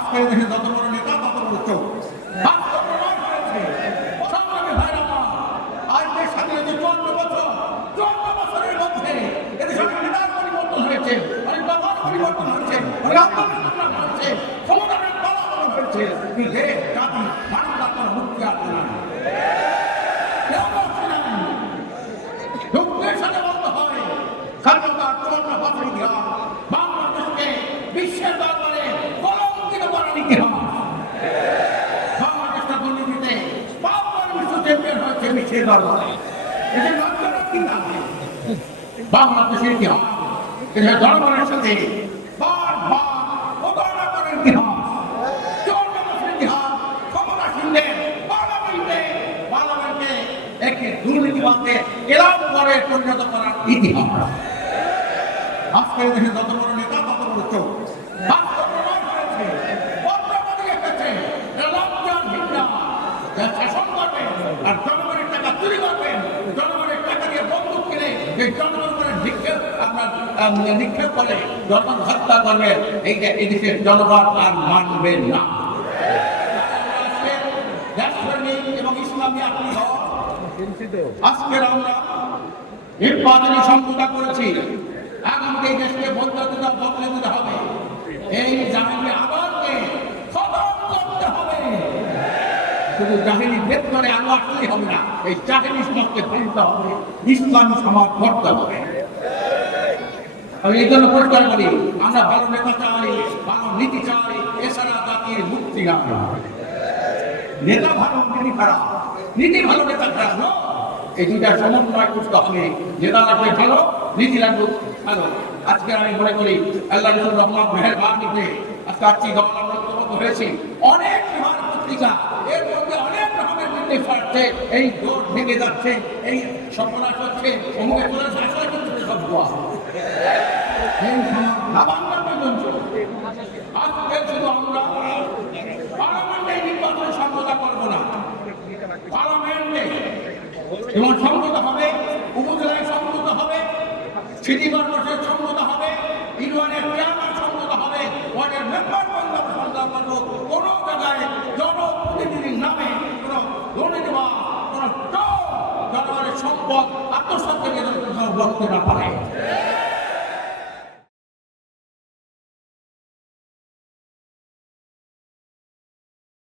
আজকে দেশে যত বড় নেতা তত বড় চোখ। সংগ্রামী ভাইরা আমার, আজ দেশ স্বাধীনতা 54 বছরের মধ্যে এদেশের নেতার পরিবর্তন হয়েছে, অনেক বাবার পরিবর্তন হয়েছে, অনেক আত্মনির্ভর হয়েছে, ক্ষমতার বলাবল হয়েছে, কিন্তু দেশ জাতি মানবতার কোনো মুক্তি আসবে না। দুঃখের সাথে বলতে হয় স্বাধীনতার 54 বছর ইতিহাস বাংলাদেশকে বিশ্বের দরবারে কলঙ্কিত করার ইতিহাস। বাংলাদেশটা দুর্নীতিতে বারবার বিশ্ব চ্যাম্পিয়ন হয়েছে বিশ্বের দরবারে। এটা লজ্জার কি না? বাংলাদেশের ইতিহাস এটা দরবারের সাথে বারবার প্রতারণা করার ইতিহাস। 54 বছরের ইতিহাস ক্ষমতাসীনদের পার্লামেন্টে একে দুর্নীতিবাদকে এলাম করে পরিণত করার ইতিহাস। আজকে দেশে যত বড় নেতা তত বড় চোখ। শাসন করবেন আর জনগণের টাকা চুরি করবেন, জনগণের টাকা দিয়ে বন্দুক কিনে জনগণের নিক্ষেপ করে জনগণ হত্যা করবেন, এইটা এদেশের জনগণ আর মানবেন না। এবং ইসলামী আজকের আমরা নির্বাচনী সমঝোতা করেছি, আগামী এই দেশকে বদলে দিতে হবে। এই জাহিনী আবারকে খতম করতে হবে। শুধু জাহিনী ভেদ করে আলো আসলেই হবে না, এই জাহিনী সমাজকে ভাঙতে হবে, ইসলামী সমাজ করতে হবে। আমি এই জন্য পরিষ্কার করি, আমরা ভালো নেতা চাই, ভালো নীতি চাই, এছাড়া জাতির মুক্তি না। নেতা ভালো, নীতি খারাপ, নীতি ভালো, নেতা খারাপ না। এই দুইটা সমন্বয় করতে হবে। নেতা লাগবে ভালো, নীতি লাগবে ভালো। আজকে আমি মনে করি আল্লাহ রহমান মেহেরবানিতে আজকে আজকে গণতন্ত্র হয়েছে, অনেক মহান পত্রিকা এর মধ্যে অনেক রকমের নির্দেশ আসছে, এই জোট ভেঙে যাচ্ছে, এই সর্বনাশ হচ্ছে, অমুকে চলে আসলে করছে সব দোয়া। আজকে শুধু আমরা পার্লামেন্টে নির্বাচন সমঝোতা করবো না, পার্লামেন্টে এবং সমঝোতা হবে, উপজেলায় সমঝোতা হবে, সিটি কর্পোরেশনের সমঝোতা হবে, ইউনিয়নের চেয়ারম্যান সমঝোতা হবে, ওয়ার্ডের মেম্বার সমঝোতা করবো। কোন জায়গায় জনপ্রতিনিধির নামে কোন দুর্নীতিবাদ, কোন জনগণের সম্পদ আত্মসাৎ করতে না পারে।